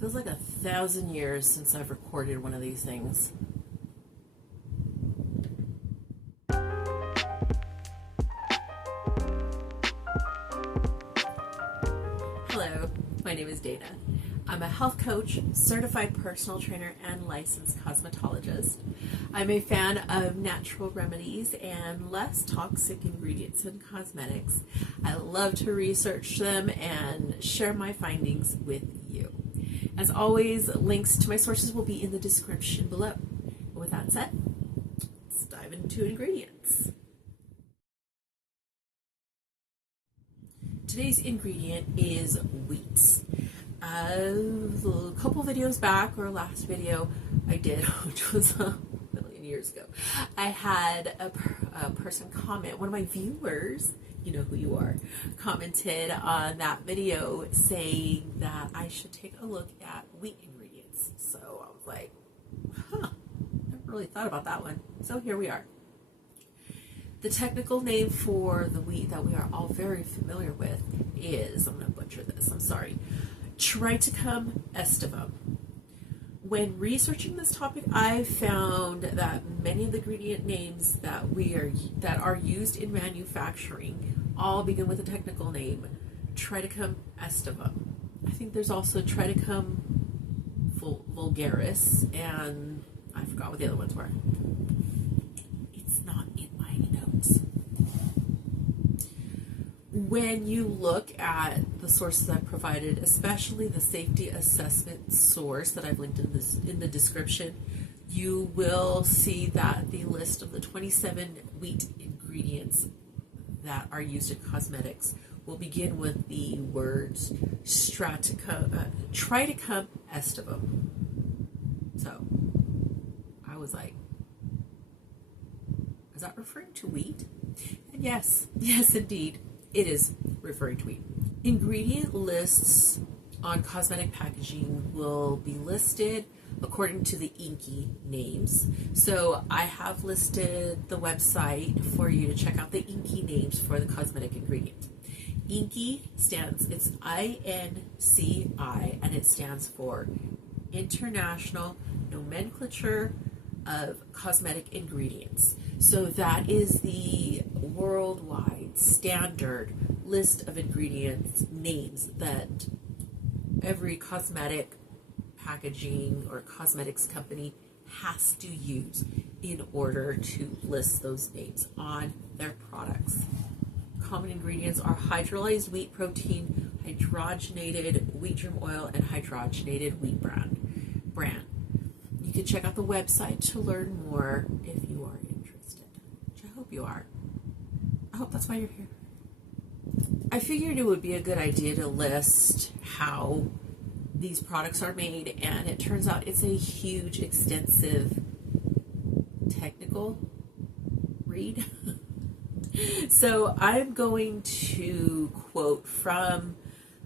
Feels like 1,000 years since I've recorded one of these things. Hello, my name is Dana. I'm a health coach, certified personal trainer, and licensed cosmetologist. I'm a fan of natural remedies and less toxic ingredients in cosmetics. I love to research them and share my findings with you. As always, links to my sources will be in the description below. And with that said, let's dive into ingredients. Today's ingredient is wheat. A couple videos back, or last video I did, which was a million years ago, I had a person comment, one of my viewers, you know who you are, commented on that video saying that I should take a look at wheat ingredients. So I was like, never really thought about that one. So here we are. The technical name for the wheat that we are all very familiar with is, I'm going to butcher this, I'm sorry, Triticum aestivum. When researching this topic, I found that many of the ingredient names that are used in manufacturing all begin with a technical name, Triticum aestivum. I think there's also Triticum vulgaris, and I forgot what the other ones were. It's not in my notes. When you look at the sources I've provided, especially the safety assessment source that I've linked in the description, you will see that the list of the 27 wheat ingredients that are used in cosmetics will begin with the words Triticum aestivum. So I was like, is that referring to wheat? And yes indeed, it is referring to wheat. Ingredient lists on cosmetic packaging will be listed according to the INCI names. So I have listed the website for you to check out the INCI names for the cosmetic ingredient. INCI it's INCI, and it stands for International Nomenclature of Cosmetic Ingredients. So that is the worldwide standard list of ingredients names that every cosmetic packaging or cosmetics company has to use in order to list those names on their products. Common ingredients are hydrolyzed wheat protein, hydrogenated wheat germ oil, and hydrogenated wheat bran. You can check out the website to learn more if you are interested, which I hope you are. I hope that's why you're here. I figured it would be a good idea to list how these products are made, and it turns out it's a huge, extensive, technical read. So I'm going to quote from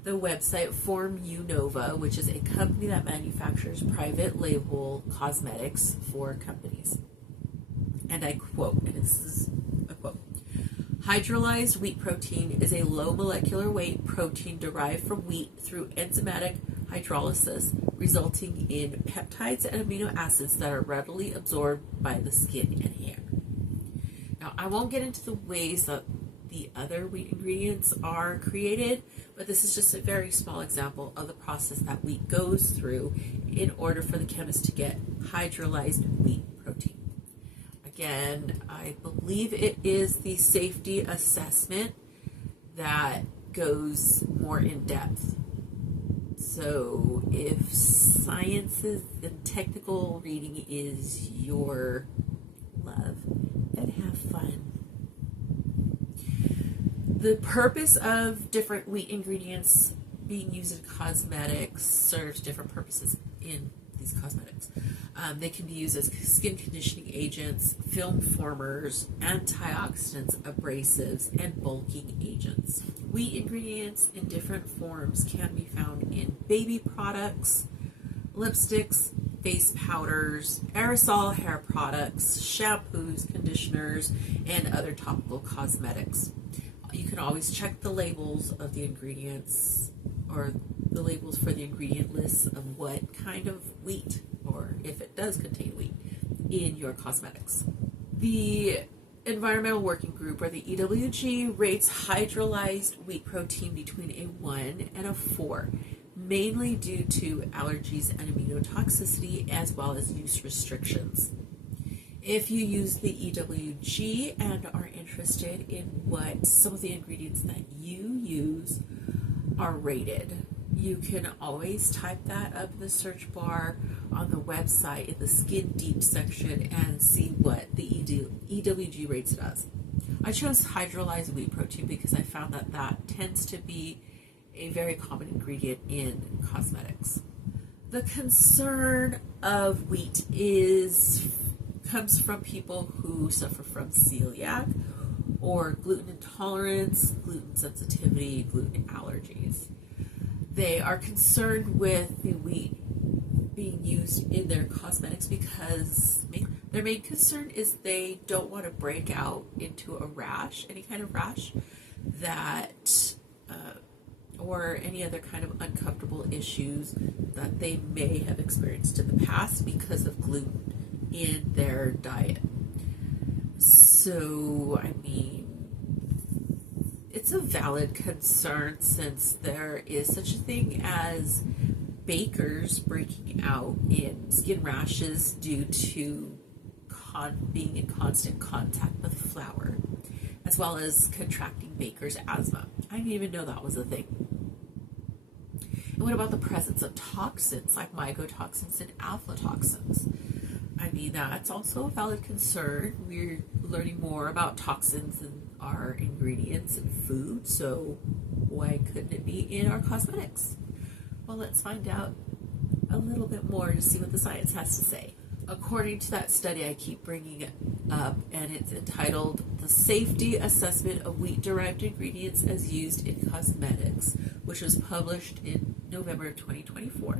the website Formunova, which is a company that manufactures private label cosmetics for companies. And I quote, and this is a quote: hydrolyzed wheat protein is a low molecular weight protein derived from wheat through enzymatic hydrolysis, resulting in peptides and amino acids that are readily absorbed by the skin and hair. Now, I won't get into the ways that the other wheat ingredients are created, but this is just a very small example of the process that wheat goes through in order for the chemist to get hydrolyzed wheat protein. Again, I believe it is the safety assessment that goes more in depth. So if sciences and technical reading is your love, then have fun. The purpose of different wheat ingredients being used in cosmetics serves different purposes in these cosmetics. They can be used as skin conditioning agents, film formers, antioxidants, abrasives, and bulking agents. Wheat ingredients in different forms can be found in baby products, lipsticks, face powders, aerosol hair products, shampoos, conditioners, and other topical cosmetics. You can always check the labels of the ingredients or the labels for the ingredient lists of what kind of wheat, or if it does contain wheat, in your cosmetics. The Environmental Working Group, or the EWG, rates hydrolyzed wheat protein between a 1 and a 4, mainly due to allergies and immunotoxicity, as well as use restrictions. If you use the EWG and are interested in what some of the ingredients that you use are rated, you can always type that up in the search bar on the website in the Skin Deep section and see what the EWG rates it as. I chose hydrolyzed wheat protein because I found that that tends to be a very common ingredient in cosmetics. The concern of wheat comes from people who suffer from celiac or gluten intolerance, gluten sensitivity, gluten allergies. They are concerned with the wheat being used in their cosmetics because their main concern is they don't want to break out into a rash, any kind of rash, that or any other kind of uncomfortable issues that they may have experienced in the past because of gluten in their diet. So, I mean, it's a valid concern since there is such a thing as bakers breaking out in skin rashes due to being in constant contact with flour, as well as contracting baker's asthma. I didn't even know that was a thing. And what about the presence of toxins like mycotoxins and aflatoxins? I mean, that's also a valid concern. We're learning more about toxins in our ingredients and food, so why couldn't it be in our cosmetics? Well, let's find out a little bit more to see what the science has to say. According to that study I keep bringing up, and it's entitled The Safety Assessment of Wheat-Derived Ingredients as Used in Cosmetics, which was published in November of 2024.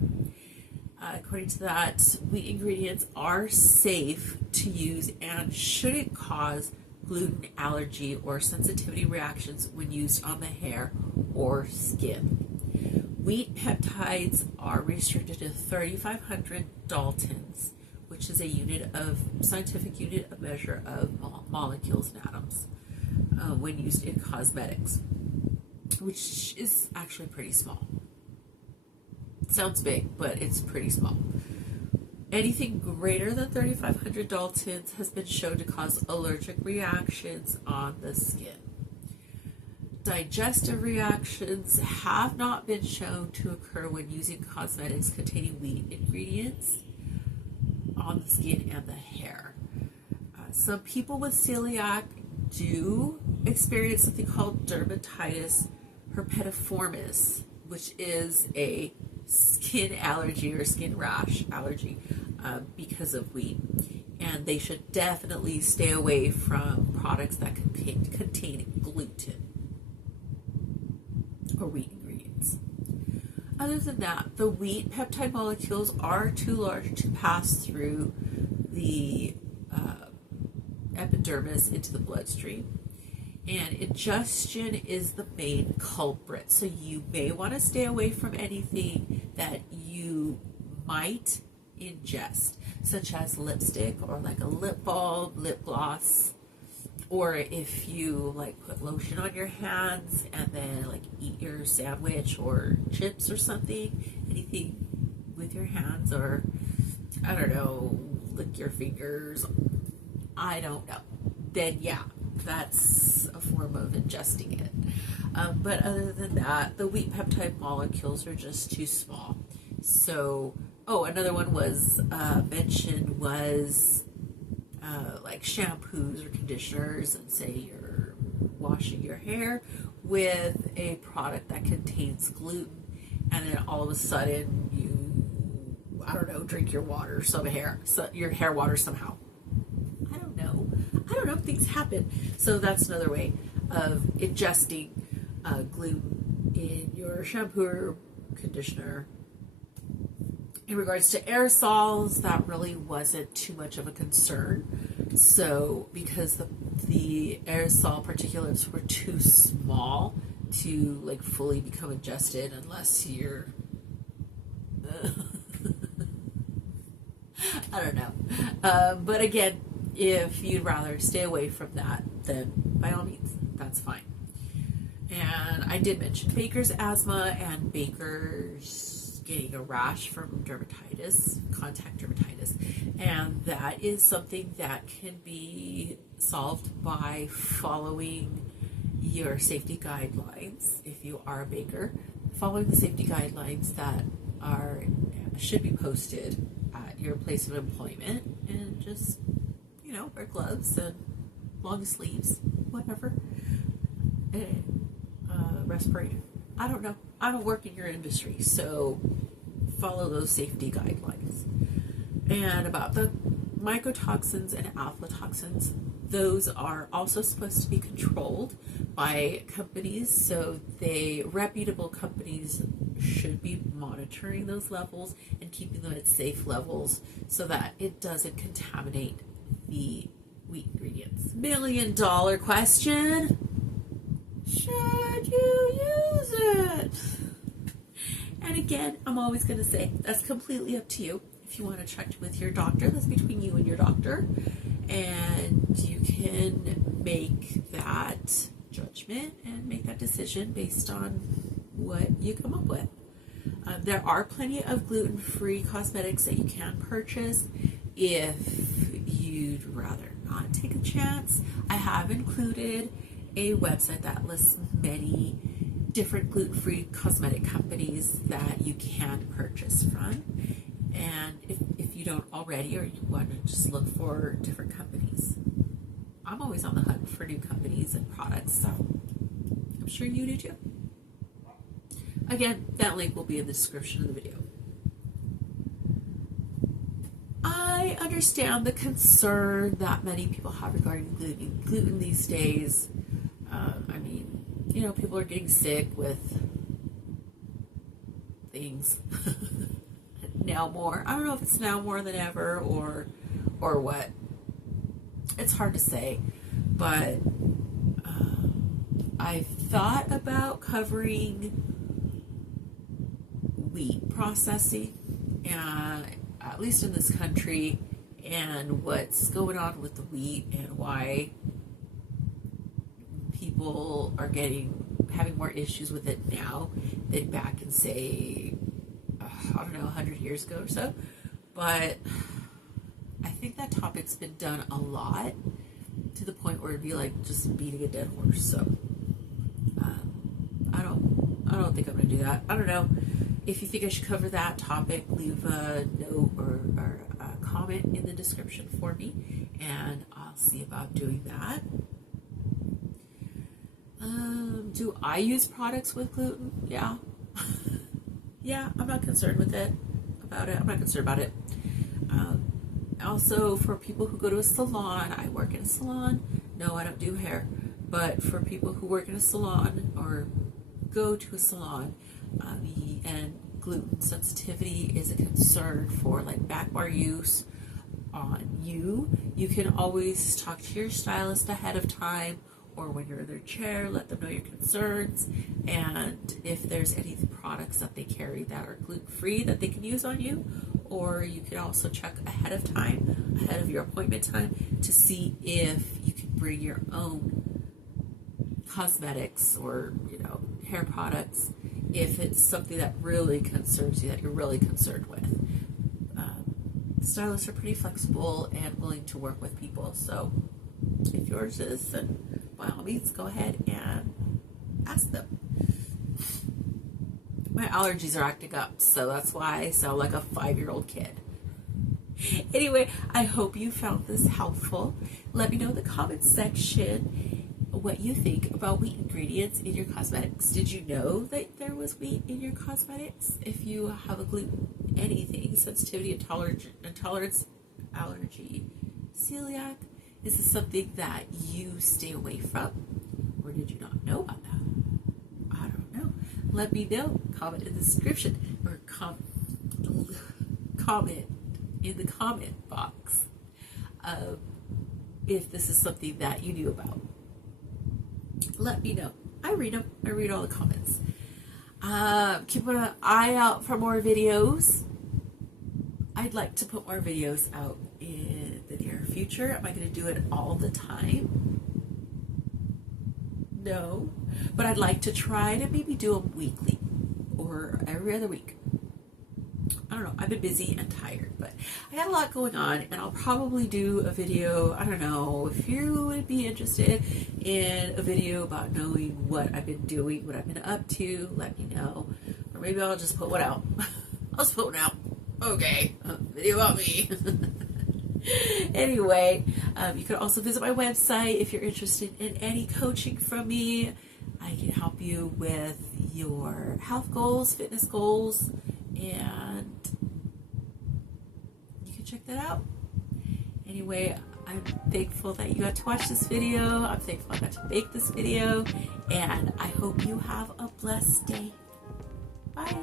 According to that, wheat ingredients are safe to use and shouldn't cause gluten allergy or sensitivity reactions when used on the hair or skin. Wheat peptides are restricted to 3,500 Daltons, which is a scientific unit of measure of molecules and atoms when used in cosmetics, which is actually pretty small. Sounds big, but it's pretty small. Anything greater than 3,500 Daltons has been shown to cause allergic reactions on the skin. Digestive reactions have not been shown to occur when using cosmetics containing wheat ingredients on the skin and the hair. Some people with celiac do experience something called dermatitis herpetiformis, which is a skin allergy or skin rash allergy because of wheat, and they should definitely stay away from products that contain gluten or wheat ingredients. Other than that, the wheat peptide molecules are too large to pass through the epidermis into the bloodstream, and ingestion is the main culprit. So you may want to stay away from anything that you might ingest, such as lipstick or like a lip balm, lip gloss, or if you like put lotion on your hands and then like eat your sandwich or chips or something, anything with your hands, or I don't know, lick your fingers, I don't know, then yeah, that's a form of ingesting it. But other than that, the wheat peptide molecules are just too small. So, another one was mentioned was like shampoos or conditioners, and say you're washing your hair with a product that contains gluten, and then all of a sudden you, I don't know, drink your water, your hair water somehow. I don't know, things happen. So that's another way of ingesting gluten in your shampoo or conditioner. In regards to aerosols, that really wasn't too much of a concern. So because the aerosol particulates were too small to like fully become ingested unless you're I don't know. But again, if you'd rather stay away from that, then by all means, that's fine. And I did mention baker's asthma and baker's getting a rash from dermatitis, contact dermatitis. And that is something that can be solved by following your safety guidelines. If you are a baker, following the safety guidelines that should be posted at your place of employment, and just, wear gloves and long sleeves, whatever, and respirator. I don't know. I don't work in your industry, so follow those safety guidelines. And about the mycotoxins and aflatoxins, those are also supposed to be controlled by companies, so reputable companies should be monitoring those levels and keeping them at safe levels so that it doesn't contaminate the wheat ingredients. $1 million question: should you use it? And again, I'm always going to say that's completely up to you. If you want to check with your doctor, that's between you and your doctor, and you can make that judgment and make that decision based on what you come up with. There are plenty of gluten-free cosmetics that you can purchase if you'd rather not take a chance. I have included a website that lists many different gluten-free cosmetic companies that you can purchase from. And if you don't already, or you want to just look for different companies, I'm always on the hunt for new companies and products, so I'm sure you do too. Again, that link will be in the description of the video. I understand the concern that many people have regarding gluten these days. People are getting sick with things now more. I don't know if it's now more than ever or what. It's hard to say, but I've thought about covering wheat processing, at least in this country, and what's going on with the wheat and why people are having more issues with it now than back in, say, 100 years ago or so. But I think that topic's been done a lot to the point where it'd be like just beating a dead horse. So I don't think I'm gonna do that. I don't know. If you think I should cover that topic, leave a note or a comment in the description for me, and I'll see about doing that. Do I use products with gluten? Yeah. Yeah, I'm not concerned about it. I'm not concerned about it. Also, for people who go to a salon, I work in a salon. No, I don't do hair. But for people who work in a salon or go to a salon, and gluten sensitivity is a concern for like back bar use on you can always talk to your stylist ahead of time, or when you're in their chair, let them know your concerns, and if there's any products that they carry that are gluten-free that they can use on you. Or you can also check ahead of your appointment time, to see if you can bring your own cosmetics or hair products if it's something that really concerns you, that you're really concerned with. Stylists are pretty flexible and willing to work with people, so if yours is, then by all means go ahead and ask them. My allergies are acting up, so that's why I sound like a 5-year-old kid. Anyway, I hope you found this helpful. Let me know in the comments section what you think about wheat ingredients in your cosmetics. Did you know that there was wheat in your cosmetics? If you have a gluten, anything, sensitivity, intolerance, allergy, celiac, is this something that you stay away from? Or did you not know about that? I don't know. Let me know. Comment in the description, or comment in the comment box if this is something that you knew about. Let me know. I read them. I read all the comments. Keep an eye out for more videos. I'd like to put more videos out in the near future. Am I going to do it all the time? No. But I'd like to try to maybe do them weekly or every other week. I don't know. I've been busy and tired, but I got a lot going on, and I'll probably do a video. I don't know if you would be interested in a video about knowing what I've been doing, what I've been up to. Let me know, or maybe I'll just put one out. I'll just put one out. Okay, a video about me. Anyway, you can also visit my website if you're interested in any coaching from me. I can help you with your health goals, fitness goals, and you can check that out. Anyway, I'm thankful that you got to watch this video. I'm thankful I got to make this video, and I hope you have a blessed day. Bye.